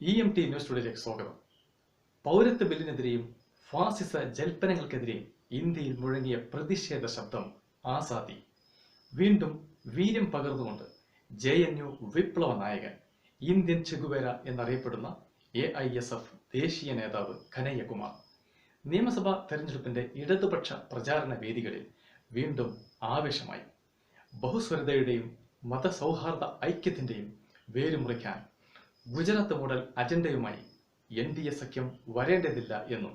EMT news സ്റ്റുഡിയോയിലേക്ക് സ്വാഗതം. പൗരത്വ ബില്ലിനെതിരെയും ഫാസിസ ജൽപ്പനങ്ങൾക്കെതിരെയും ഇന്ത്യയിൽ മുഴങ്ങിയ പ്രതിഷേധ ശബ്ദം ആസാദി. വീണ്ടും വീര്യം പകർന്നുകൊണ്ട് JNU വിപ്ലവ നായകൻ, ഇന്ത്യൻ ചെഗുവേര എന്നറിയപ്പെടുന്ന AISF ദേശീയ നേതാവ് കനയ്യകുമാർ നിയമസഭാ തെരഞ്ഞെടുപ്പിന്റെ ഇടതുപക്ഷ പ്രചാരണ വേദികളിൽ വീണ്ടും ആവേശമായി. ബഹുസ്വരതയുടെയും മതസൗഹാർദ്ദ ഐക്യത്തിന്റെയും വേരുമുറിക്കാൻ ഗുജറാത്ത് മോഡൽ അജണ്ടയുമായി NDA സഖ്യം വരേണ്ടതില്ല എന്നും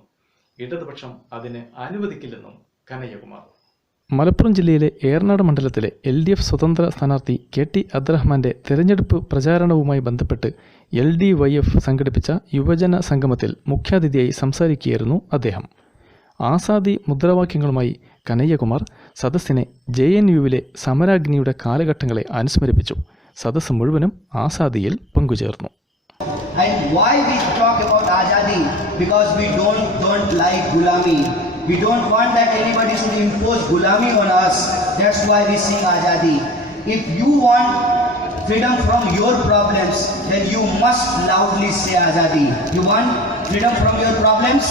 ഇടതുപക്ഷം അതിനെ അനുവദിക്കില്ലെന്നും കനയ്യകുമാർ. മലപ്പുറം ജില്ലയിലെ ഏറനാട് മണ്ഡലത്തിലെ LDF സ്വതന്ത്ര സ്ഥാനാർത്ഥി KT അബ്ദുറഹ്മാന്റെ തെരഞ്ഞെടുപ്പ് പ്രചാരണവുമായി ബന്ധപ്പെട്ട് LDYF സംഘടിപ്പിച്ച യുവജന സംഗമത്തിൽ മുഖ്യാതിഥിയായി സംസാരിക്കുകയായിരുന്നു അദ്ദേഹം. ആസാദി മുദ്രാവാക്യങ്ങളുമായി കനയ്യകുമാർ സദസ്സിനെ JNUവിലെ സമരാഗ്നിയുടെ കാലഘട്ടങ്ങളെ അനുസ്മരിപ്പിച്ചു. സദസ്സ് മുഴുവനും ആസാദിയിൽ പങ്കുചേർന്നു. And why we talk about Azadi? Because we don't like Gulami. We don't want that anybody should impose Gulami on us. That's why we sing Azadi. If you want freedom from your problems, then you must loudly say Azadi. You want freedom from your problems?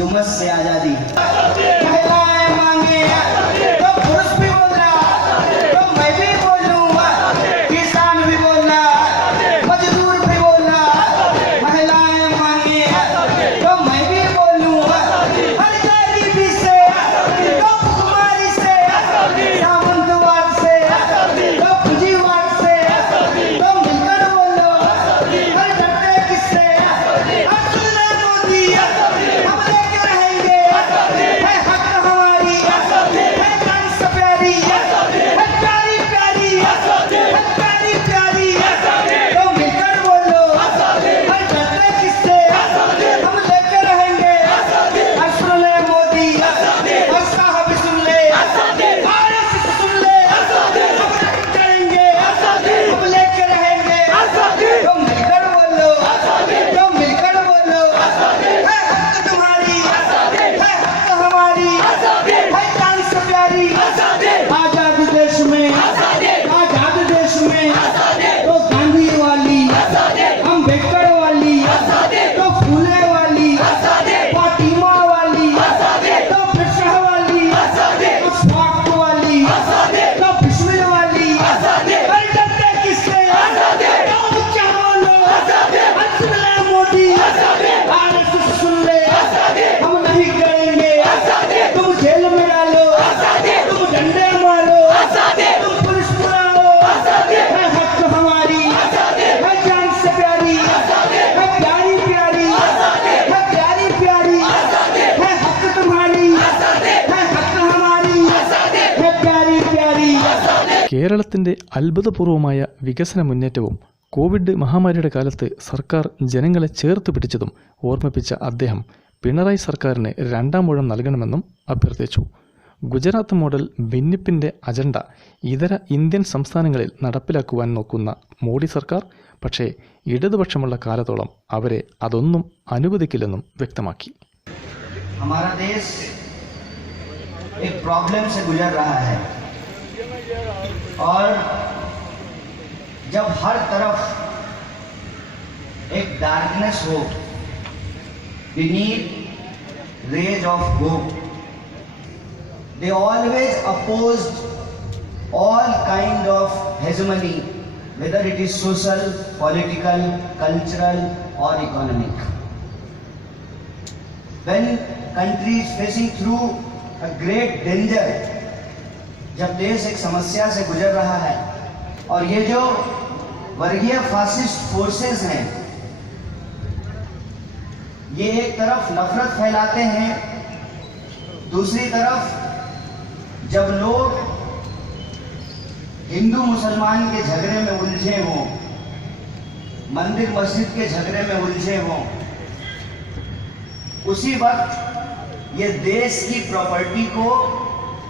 You must say Azadi. കേരളത്തിൻ്റെ അത്ഭുതപൂർവമായ വികസന മുന്നേറ്റവും കോവിഡ് മഹാമാരിയുടെ കാലത്ത് സർക്കാർ ജനങ്ങളെ ചേർത്ത് പിടിച്ചതും ഓർമ്മിപ്പിച്ച അദ്ദേഹം പിണറായി സർക്കാരിന് രണ്ടാം ഊഴം നൽകണമെന്നും അഭ്യർത്ഥിച്ചു. ഗുജറാത്ത് മോഡൽ ഭിന്നിപ്പിൻ്റെ അജണ്ട ഇതര ഇന്ത്യൻ സംസ്ഥാനങ്ങളിൽ നടപ്പിലാക്കുവാൻ നോക്കുന്ന മോഡി സർക്കാർ പക്ഷേ ഇടതുപക്ഷമുള്ള കാലത്തോളം അവരെ അതൊന്നും അനുവദിക്കില്ലെന്നും വ്യക്തമാക്കി. और जब हर तरफ एक डार्कनेस हो, we need rays of hope. They always opposed all kind of hegemony, whether it is social, political, cultural or economic. When country is facing through a great danger, जब देश एक समस्या से गुजर रहा है और ये जो वर्गीय फासिस्ट फोर्सेस हैं, ये एक तरफ नफरत फैलाते हैं, दूसरी तरफ जब लोग हिंदू मुसलमान के झगड़े में उलझे हों, मंदिर मस्जिद के झगड़े में उलझे हों, उसी वक्त ये देश की प्रॉपर्टी को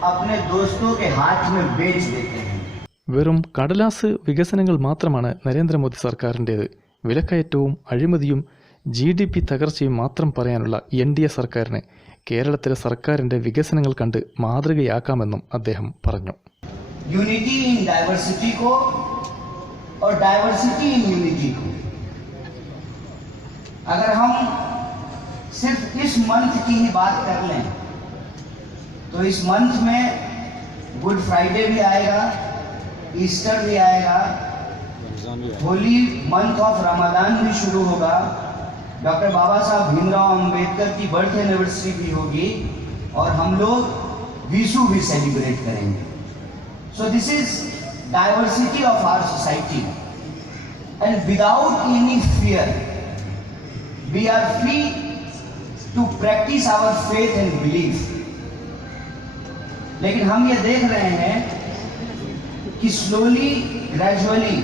अपने दोस्तों के हाथ में बेच देते हैं. വെറും കടലാസ് വികസനങ്ങൾ മാത്രമാണ് നരേന്ദ്രമോദി സർക്കാരിൻ്റേത്. വിലക്കയറ്റവും അഴിമതിയും GDP തകർച്ചയും മാത്രം പറയാനുള്ള NDA സർക്കാരിനെ കേരളത്തിലെ സർക്കാരിൻ്റെ വികസനങ്ങൾ കണ്ട് മാതൃകയാക്കാമെന്നും അദ്ദേഹം പറഞ്ഞു. यूनिटी इन डाइवर्सिटी को और डाइवर्सिटी इन यूनिटी को अगर हम सिर्फ इस मंथ की ही बात कर लें तो इस मंथ में गुड फ्राइडे भी आएगा, ईस्टर भी आएगा, होली मंथ ऑफ रमजान भी शुरू होगा, डॉक्टर बाबा साहब भीमराव अंबेडकर की बर्थ एनिवर्सरी भी होगी और हम लोग विशु भी सेलिब्रेट करेंगे. So this is diversity of our society and without any fear we are free to practice our faith and belief. लेकिन हम ये देख रहे हैं कि स्लोली ग्रेजुअली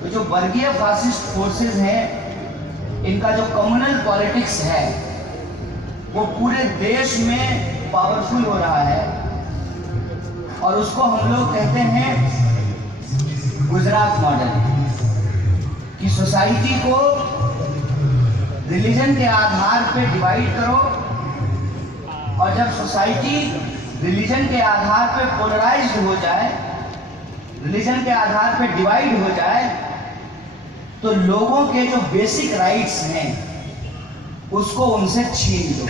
तो जो वर्गीय फासिस्ट फोर्सेस हैं, इनका जो कम्युनल पॉलिटिक्स है वो पूरे देश में पावरफुल हो रहा है और उसको हम लोग कहते हैं गुजरात मॉडल, कि सोसाइटी को रिलीजन के आधार पे डिवाइड करो और जब सोसाइटी रिलीजन के आधार पे पोलराइज्ड हो जाए, रिलीजन के आधार पे डिवाइड हो जाए, तो लोगों के जो बेसिक राइट्स हैं उसको उनसे छीन दो.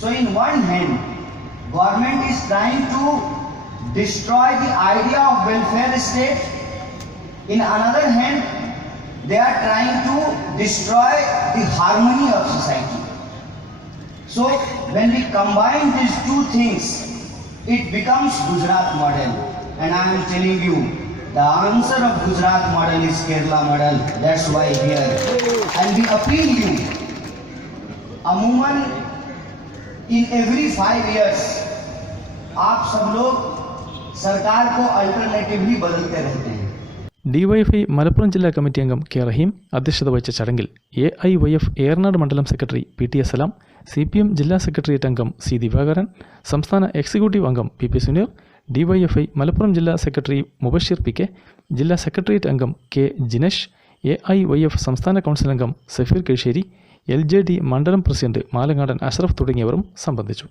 So in one hand government is trying to destroy the idea of welfare state, in another hand they are trying to destroy the harmony of society. So when we combine these two things, it becomes Gujarat model. And I am telling you, the answer of Gujarat model is Kerala model. That's why here. And we appeal you, अमूमन in every 5 years, आप सब लोग सरकार को अल्टरनेटिवली बदलते रहते हैं. ഡിവൈഎഫ്ഐ മലപ്പുറം ജില്ലാ കമ്മിറ്റി അംഗം കെ റഹീം അധ്യക്ഷത വഹിച്ച ചടങ്ങിൽ AIYF ഏറനാട് മണ്ഡലം സെക്രട്ടറി PT സലാം, CPM ജില്ലാ സെക്രട്ടേറിയറ്റ് അംഗം C ദിവാകരൻ, സംസ്ഥാന എക്സിക്യൂട്ടീവ് അംഗം PP സുനീർ, ഡിവൈഎഫ്ഐ മലപ്പുറം ജില്ലാ സെക്രട്ടറി മുബഷിർ PK, ജില്ലാ സെക്രട്ടേറിയറ്റ് അംഗം K ജിനേഷ്, AIYF സംസ്ഥാന കൗൺസിൽ അംഗം സഫീർ കിഴ്ശ്ശേരി, LJD മണ്ഡലം പ്രസിഡന്റ് മാലങ്ങാടൻ അഷ്റഫ് തുടങ്ങിയവരും സംബന്ധിച്ചു.